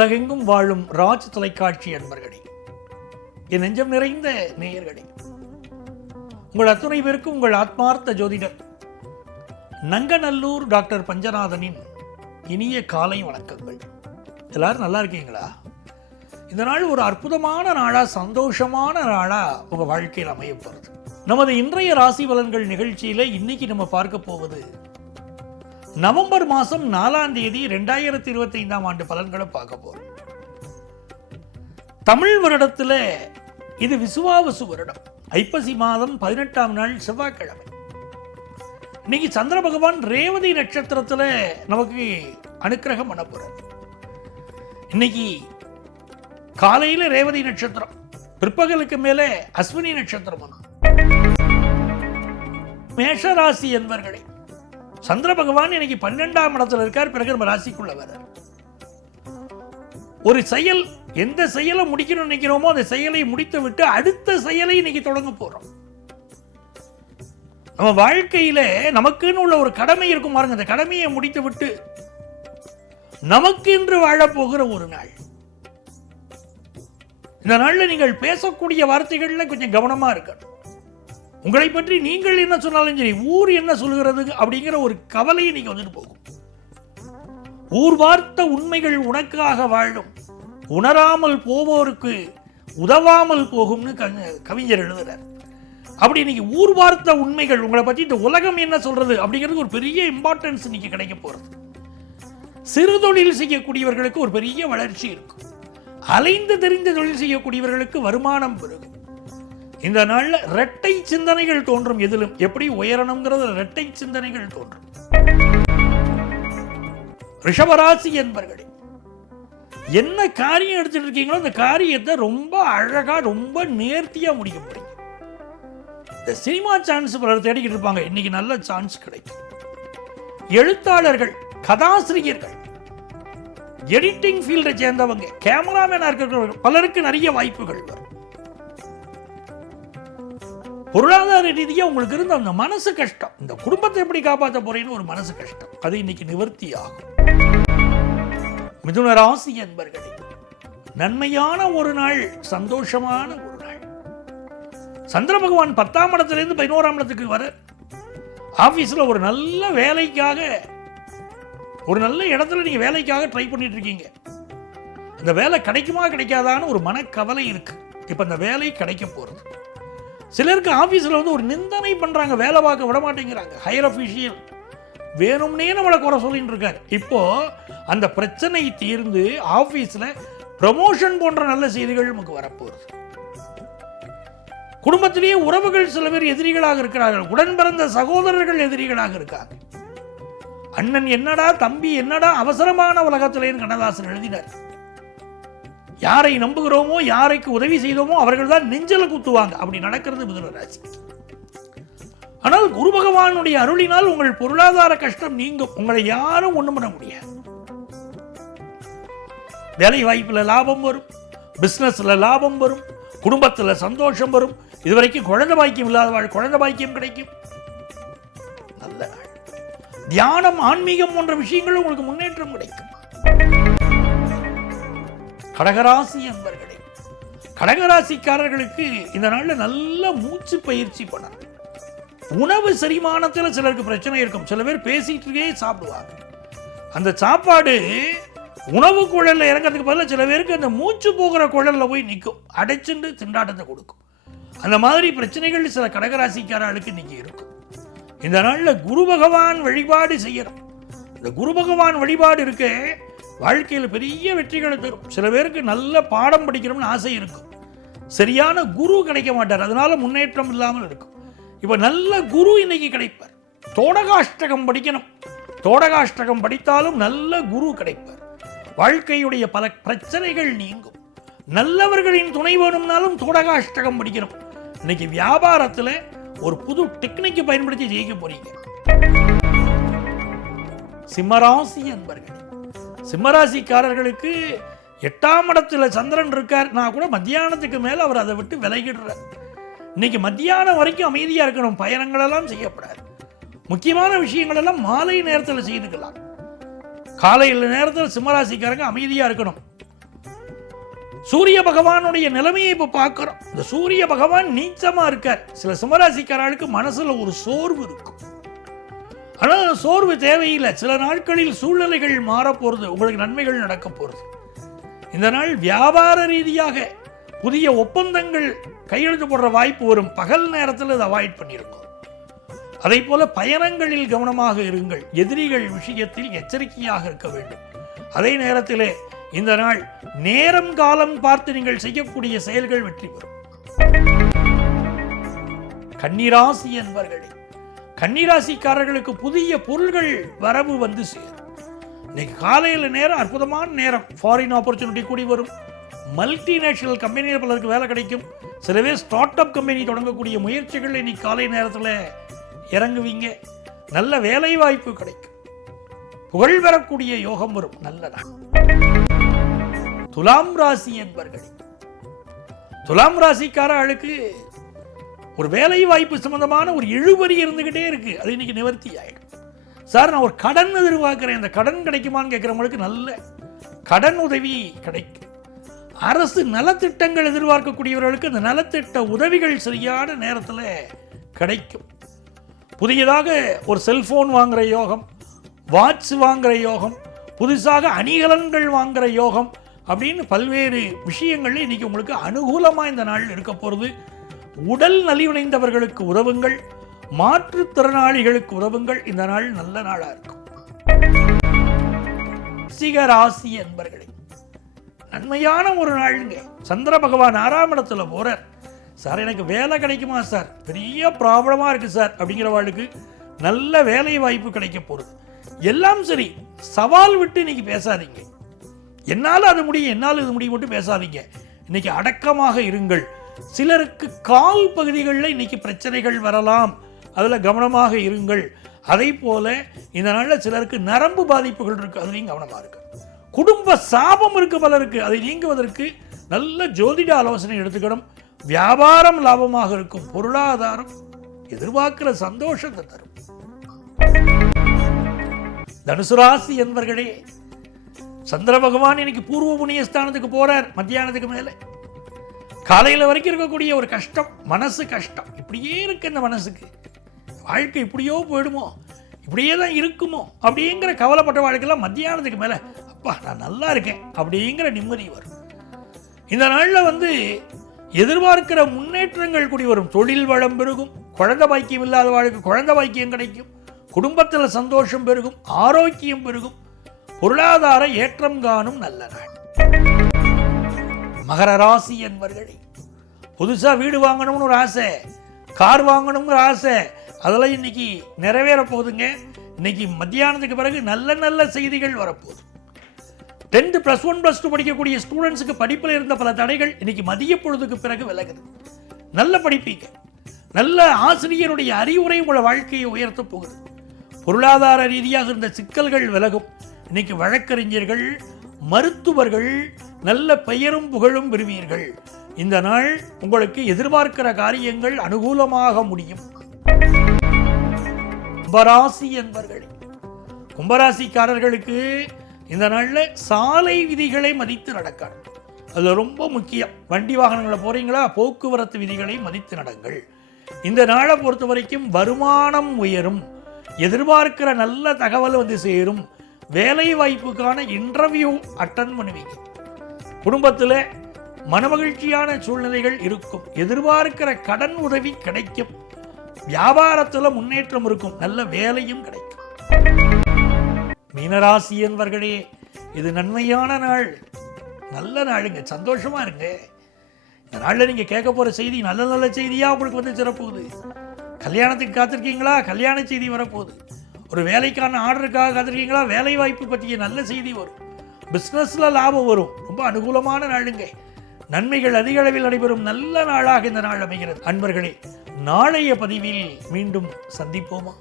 உலகெங்கும் வாழும் ராஜ் தொலைக்காட்சி அன்பர்களே, என் நெஞ்சம் நிறைந்த நேயர்களே, உங்கள் அத்துணை பேருக்கும் உங்கள் ஆத்மார்த்த ஜோதிடர் நங்கநல்லூர் டாக்டர் பஞ்சநாதனின் இனிய காலை வணக்கங்கள். எல்லாரும் நல்லா இருக்கீங்களா? இந்த நாள் ஒரு அற்புதமான நாளா, சந்தோஷமான நாளா உங்க வாழ்க்கையில் அமைய போகிறது. நமது இன்றைய ராசி பலன்கள் நிகழ்ச்சியில இன்னைக்கு நம்ம பார்க்க போவது நவம்பர் மாதம் 4ஆம் தேதி 2025ஆம் ஆண்டு பலன்களை பார்க்க போறோம். தமிழ் வருடத்தில் இது விசுவாவசு வருடம், ஐப்பசி மாதம் 18ஆம் நாள் செவ்வாய்க்கிழமை. இன்னைக்கு சந்திர பகவான் ரேவதி நட்சத்திரத்தில் நமக்கு அனுக்கிரகம் பண்ண போறார். இன்னைக்கு காலையில் ரேவதி நட்சத்திரம், பிற்பகலுக்கு மேலே அஸ்வினி நட்சத்திரம். மேஷராசி என்பர்களே, சந்திர பகவான் இன்னைக்கு 12ஆம் இடத்துல இருக்கார். பிறகு நம்ம ராசிக்குள்ள வர்றார். ஒரு செயல், எந்த செயலை முடிக்கணும்னு நினைக்கிறோமோ அந்த செயலை முடித்து விட்டு அடுத்த செயலை இன்னைக்கு தொடங்க போறோம். நம்ம வாழ்க்கையில நமக்குன்னு உள்ள ஒரு கடமை இருக்கும் பாருங்க, அந்த கடமையை முடித்து விட்டு நமக்கு என்று வாழப்போகிற ஒரு நாள். இந்த நாள்ல நீங்கள் பேசக்கூடிய வார்த்தைகள்ல கொஞ்சம் கவனமா இருக்கணும். உங்களை பற்றி நீங்கள் என்ன சொன்னாலும் சரி, ஊர் என்ன சொல்கிறது அப்படிங்கிற ஒரு கவலையை நீங்க வந்துட்டு போகும். ஊர் வார்த்த உண்மைகள் உனக்காக வாழும், உணராமல் போவோருக்கு உதவாமல் போகும்னு கவிஞர் எழுதுறார். அப்படி இன்னைக்கு ஊர் வார்த்த உண்மைகள், உங்களை பற்றி இந்த உலகம் என்ன சொல்றது அப்படிங்கிறது ஒரு பெரிய இம்பார்ட்டன்ஸ் இன்னைக்கு கிடைக்க போறது. சிறு தொழில் செய்யக்கூடியவர்களுக்கு ஒரு பெரிய வளர்ச்சி இருக்கும். அலைந்து தெரிந்த தொழில் செய்யக்கூடியவர்களுக்கு வருமானம் பெருகும். இந்த நாள்ல இரட்டை சிந்தனைகள் தோன்றும். எதிலும் எப்படி உயரணுங்கிறது இரட்டை சிந்தனைகள் தோன்றும். ரிஷபராசி என்பர்களே, என்ன காரியம் எடுத்துட்டு இருக்கீங்களோ அந்த காரியத்தை ரொம்ப அழகா, ரொம்ப நேர்த்தியா முடிக்க போறீங்க. இந்த சினிமா சான்ஸ் பலர் தேடிக்கிட்டு இருப்பாங்க, இன்னைக்கு நல்ல சான்ஸ் கிடைக்கும். எழுத்தாளர்கள், கதாசிரியர்கள், எடிட்டிங் ஃபீல்டை சேர்ந்தவங்க, கேமராமேனா இருக்கிறவங்க பலருக்கு நிறைய வாய்ப்புகள் வரும். பொருளாதார ரீதியா உங்களுக்கு இருந்த அந்த மனசு கஷ்டம், இந்த குடும்பத்தை எப்படி காப்பாற்ற போறீங்கன்னு ஒரு மனசு கஷ்டம், அது இன்னைக்கு நிவர்த்தி ஆகும். மிதுன ராசி என்பர்களே, நன்மையான ஒரு நாள், சந்தோஷமான ஒரு நாள். சந்திர பகவான் 10ஆம் இடத்திலிருந்து 11ஆம் இடத்துக்கு வர, ஆபீஸ்ல ஒரு நல்ல வேலைக்காக, ஒரு நல்ல இடத்துல நீங்க வேலைக்காக ட்ரை பண்ணிட்டு இருக்கீங்க. இந்த வேலை கிடைக்குமா கிடைக்காதான்னு ஒரு மனக்கவலை இருக்கு. இப்ப இந்த வேலை கிடைக்க போறது. சிலருக்கு ஆபீஸ்ல வந்து ஒரு நிந்தனை பண்றாங்க, வேலை பார்க்க விட மாட்டேங்கிறாங்க. ஹையர் அபிஷியல் வேணும்னே நம்மளை குறை சொல்லிட்டு இருக்காரு. இப்போ அந்த பிரச்சனை தீர்ந்து ஆபீஸ்ல ப்ரமோஷன் போன்ற நல்ல செய்திகள் நமக்கு வரப்போகுது. குடும்பத்திலேயே உறவுகள் சில பேர் எதிரிகளாக இருக்கிறார்கள். உடன் பிறந்த சகோதரர்கள் எதிரிகளாக இருக்காங்க. அண்ணன் என்னடா, தம்பி என்னடா, அவசரமான உலகத்திலேன்னு கண்ணதாசன் எழுதினார். யாரை நம்புகிறோமோ, யாருக்கு உதவி செய்தோமோ அவர்கள் தான் நெஞ்சல குத்துவாங்க. அப்படி நடக்கிறது மிதுன ராசி. ஆனால் குரு பகவானுடைய அருளினால் உங்கள் பொருளாதார கஷ்டம் நீங்கும். உங்களை யாரும் ஒண்ணும் பண்ண முடியாது. வேலை வாய்ப்புல லாபம் வரும், பிசினஸ்ல லாபம் வரும், குடும்பத்துல சந்தோஷம் வரும். இதுவரைக்கும் குழந்தை பாக்கியம் இல்லாதவாள் குழந்தை பாக்கியம் கிடைக்கும். நல்ல நாள். தியானம், ஆன்மீகம் போன்ற விஷயங்கள் உங்களுக்கு முன்னேற்றம் கிடைக்கும். கடகராசி என்பர்களே, கடகராசிக்காரர்களுக்கு இந்த நாள்ல நல்ல மூச்சு பயிற்சி பண்ணணும். உணவு செரிமானத்தில் சிலருக்கு பிரச்சனை இருக்கும். சில பேர் பேசிட்டே சாப்பிடுவாங்க. அந்த சாப்பாடு உணவு குழல்ல இறங்கிறதுக்கு பதிலாக சில பேருக்கு அந்த மூச்சு போகிற குழல்ல போய் நிற்கும், அடைச்சுண்டு திண்டாட்டத்தை கொடுக்கும். அந்த மாதிரி பிரச்சனைகள் சில கடகராசிக்காரர்களுக்கு இன்னைக்கு இருக்கும். இந்த நாள்ல குரு பகவான் வழிபாடு செய்யணும். இந்த குரு பகவான் வழிபாடு இருக்க வாழ்க்கையில் பெரிய வெற்றிகளை தரும். சில பேருக்கு நல்ல பாடம் படிக்கணும்னு ஆசை இருக்கும், சரியான குரு கிடைக்க மாட்டார், அதனால முன்னேற்றம் இல்லாமல் இருக்கும். இப்ப நல்ல குரு இன்னைக்கு கிடைப்பார். தோடகாஷ்டகம் படிக்கணும், தோடகாஷ்டகம் படித்தாலும் நல்ல குரு கிடைப்பார். வாழ்க்கையுடைய பல பிரச்சனைகள் நீங்கும். நல்லவர்களின் துணை வேணும்னாலும் தோடகாஷ்டகம் படிக்கணும். இன்னைக்கு வியாபாரத்தில் ஒரு புது டெக்னிக் பயன்படுத்தி ஜெயிக்க போறீங்க. சிம்மராசி என்பர்கள், சிம்மராசிக்காரர்களுக்கு 8ஆம் இடத்துல சந்திரன் இருக்கார். நான் கூட மத்தியானத்துக்கு மேல அவர் அதை விட்டு விலகிடுறார். இன்னைக்கு மத்தியானம் வரைக்கும் அமைதியா இருக்கணும், பயணங்கள் எல்லாம் செய்யப்படாது. முக்கியமான விஷயங்கள் எல்லாம் மாலை நேரத்தில் செய்துக்கலாம். காலையில் நேரத்தில் சிம்மராசிக்காரங்க அமைதியா இருக்கணும். சூரிய பகவானுடைய நிலைமையை இப்ப பார்க்கிறோம். இந்த சூரிய பகவான் நீச்சமா இருக்கார். சில சிம்மராசிக்காரர்களுக்கு மனசுல ஒரு சோர்வு இருக்கும். ஆனால் சோர்வு தேவையில்லை. சில நாட்களில் சூழ்நிலைகள் மாறப்போறது, உங்களுக்கு நன்மைகள் நடக்க போறது. இந்த நாள் வியாபார ரீதியாக புதிய ஒப்பந்தங்கள் கையெழுத்து போடுற வாய்ப்பு வரும். பகல் நேரத்தில் இதை அவாய்ட் பண்ணியிருக்கோம். அதே போல பயணங்களில் கவனமாக இருங்கள். எதிரிகள் விஷயத்தில் எச்சரிக்கையாக இருக்க வேண்டும். அதே நேரத்திலே இந்த நாள் நேரம் காலம் பார்த்து நீங்கள் செய்யக்கூடிய செயல்கள் வெற்றி பெறும். கன்னிராசி என்பர்களே, கன்னிராசிக்காரர்களுக்கு புதிய பொருள்கள் வரவு வந்து சேரும். இன்னைக்கு காலையில் நேரம் அற்புதமான நேரம். ஃபாரின் ஆப்பர்ச்சுனிட்டி கூடி வரும். மல்டிநேஷனல் கம்பெனியில் பலருக்கு வேலை கிடைக்கும். சில பேர் ஸ்டார்ட் அப் கம்பெனி தொடங்கக்கூடிய முயற்சிகள் இன்னைக்கு காலை நேரத்தில் இறங்குவீங்க. நல்ல வேலை வாய்ப்பு கிடைக்கும். புகழ் பெறக்கூடிய யோகம் வரும். நல்ல நாள். துலாம் ராசி என்பர்கள், துலாம் ராசிக்காரர்களுக்கு ஒரு வேலை வாய்ப்பு சம்பந்தமான ஒரு இழுபறி இருந்துகிட்டே இருக்கு. அது இன்னைக்கு நிவர்த்தி ஆயிடும். சார், நான் ஒரு கடன் எதிர்பார்க்கிறேன், இந்த கடன் கிடைக்குமான்னு கேட்கிறவங்களுக்கு நல்ல கடன் உதவி கிடைக்கும். அரசு நலத்திட்டங்கள் எதிர்பார்க்கக்கூடியவர்களுக்கு அந்த நலத்திட்ட உதவிகள் சரியான நேரத்தில் கிடைக்கும். புதியதாக ஒரு செல்போன் வாங்குற யோகம், வாட்ச் வாங்குற யோகம், புதுசாக அணிகலன்கள் வாங்குற யோகம் அப்படின்னு பல்வேறு விஷயங்கள் இன்னைக்கு உங்களுக்கு அனுகூலமாக இந்த நாள் இருக்க போகிறது. உடல் நலிவடைந்தவர்களுக்கு உதவுங்கள், மாற்றுத்திறனாளிகளுக்கு உதவுங்கள். இந்த நாள் நல்ல நாளாக இருக்கும். சிகராசி என்பர்களே, நன்மையான ஒரு நாளுங்க. சந்திர பகவான் 6ஆம் இடத்துல போறார். சார், எனக்கு வேலை கிடைக்குமா சார், பெரிய ப்ராப்ளமா இருக்கு சார் அப்படிங்கிறவாளுக்கு நல்ல வேலை வாய்ப்பு கிடைக்க போறது. எல்லாம் சரி, சவால் விட்டு இன்னைக்கு பேசாதீங்க. என்னால் அது முடியும், என்னால் இது முடியும் மட்டும் பேசாதீங்க. இன்னைக்கு அடக்கமாக இருங்கள். சிலருக்கு கால் பகுதிகளில் இன்னைக்கு பிரச்சனைகள் வரலாம், அதில் கவனமாக இருங்கள். அதே போல இந்த நாளில் சிலருக்கு நரம்பு பாதிப்புகள் இருக்கு, அதுலேயும் கவனமாக இருக்கு. குடும்ப சாபம் இருக்கு பலருக்கு, அதை நீங்குவதற்கு நல்ல ஜோதிட ஆலோசனை எடுத்துக்கணும். வியாபாரம் லாபமாக இருக்கும். பொருளாதாரம் எதிர்பார்க்கிற சந்தோஷத்தை தரும். தனுசு ராசி என்பர்களே, சந்திர பகவான் இன்னைக்கு பூர்வ புண்ணிய ஸ்தானத்துக்கு போறார். மத்தியானத்துக்கு மேலே காலையில் வரைக்கும் இருக்கக்கூடிய ஒரு கஷ்டம், மனசு கஷ்டம் இப்படியே இருக்கு. இந்த மனசுக்கு வாழ்க்கை இப்படியோ போயிடுமோ, இப்படியே தான் இருக்குமோ அப்படிங்கிற கவலைப்பட்ட வாழ்க்கையெல்லாம் மத்தியானத்துக்கு மேலே அப்பா நான் நல்லா இருக்கேன் அப்படிங்கிற நிம்மதி வரும். இந்த நாளில் எதிர்பார்க்கிற முன்னேற்றங்கள் கூடி வரும். தொழில் வளம் பெருகும். குழந்தை பாக்கியம் இல்லாத வாழ்க்கை குழந்தை பாக்கியம் கிடைக்கும். குடும்பத்தில் சந்தோஷம் பெருகும், ஆரோக்கியம் பெருகும், பொருளாதார ஏற்றம் காணும் நல்ல நாள். மகர ராசி என்பர்களே, புதுசா வீடு வாங்கணும்னு ஒரு ஆசை, கார் வாங்கணுங்கிற ஆசை, அதெல்லாம் இன்னைக்கு நிறைவேற போகுதுங்க. இன்னைக்கு மத்தியானத்துக்கு பிறகு நல்ல நல்ல செய்திகள் வரப்போகுது. 10th +1 +2 படிக்கக்கூடிய ஸ்டூடெண்ட்ஸுக்கு படிப்பில் இருந்த பல தடைகள் இன்னைக்கு மதிய பொழுதுக்கு பிறகு விலகுது. நல்ல படிப்பீங்க. நல்ல ஆசிரியருடைய அறிவுரை உங்களை வாழ்க்கையை உயர்த்த போகுது. பொருளாதார ரீதியாக இருந்த சிக்கல்கள் விலகும். இன்னைக்கு வழக்கறிஞர்கள், மருத்துவர்கள் நல்ல பெயரும் புகழும் பெறுவீர்கள். இந்த நாள் உங்களுக்கு எதிர்பார்க்கிற காரியங்கள் அனுகூலமாக முடியும். கும்பராசி என்பர்கள், கும்பராசிக்காரர்களுக்கு இந்த நாளில் சாலை விதிகளை மதித்து நடக்கணும். அது ரொம்ப முக்கியம். வண்டி வாகனங்களை போறீங்களா, போக்குவரத்து விதிகளை மதித்து நடங்கள். இந்த நாளை பொறுத்த வரைக்கும் வருமானம் உயரும். எதிர்பார்க்கிற நல்ல தகவல் சேரும். வேலை வாய்ப்புக்கான இன்டர்வியூ அட்டன் பண்ணுவீங்க. குடும்பத்தில் மனமகிழ்ச்சியான சூழ்நிலைகள் இருக்கும். எதிர்பார்க்கிற கடன் உதவி கிடைக்கும். வியாபாரத்தில் முன்னேற்றம் இருக்கும். நல்ல வேலையும் கிடைக்கும். மீனராசி என்பர்களே, இது நன்மையான நாள், நல்ல நாளுங்க. சந்தோஷமா இருங்க. இந்த நாளில் நீங்க கேட்க போற செய்தி நல்ல நல்ல செய்தியா உங்களுக்கு சிறப்புகுது. கல்யாணத்துக்கு காத்திருக்கீங்களா, கல்யாண செய்தி வரப்போகுது. ஒரு வேலைக்கான ஆர்டருக்காக காத்திருக்கீங்களா, வேலை வாய்ப்பு பற்றிய நல்ல செய்தி வரும். பிஸ்னஸ்ல லாபம் வரும். ரொம்ப அனுகூலமான நாளுங்க. நன்மைகள் அதிக அளவில் நடைபெறும் நல்ல நாளாக இந்த நாள் அமைகிறது. அன்பர்களே, நாளைய பதிவில் மீண்டும் சந்திப்போமா?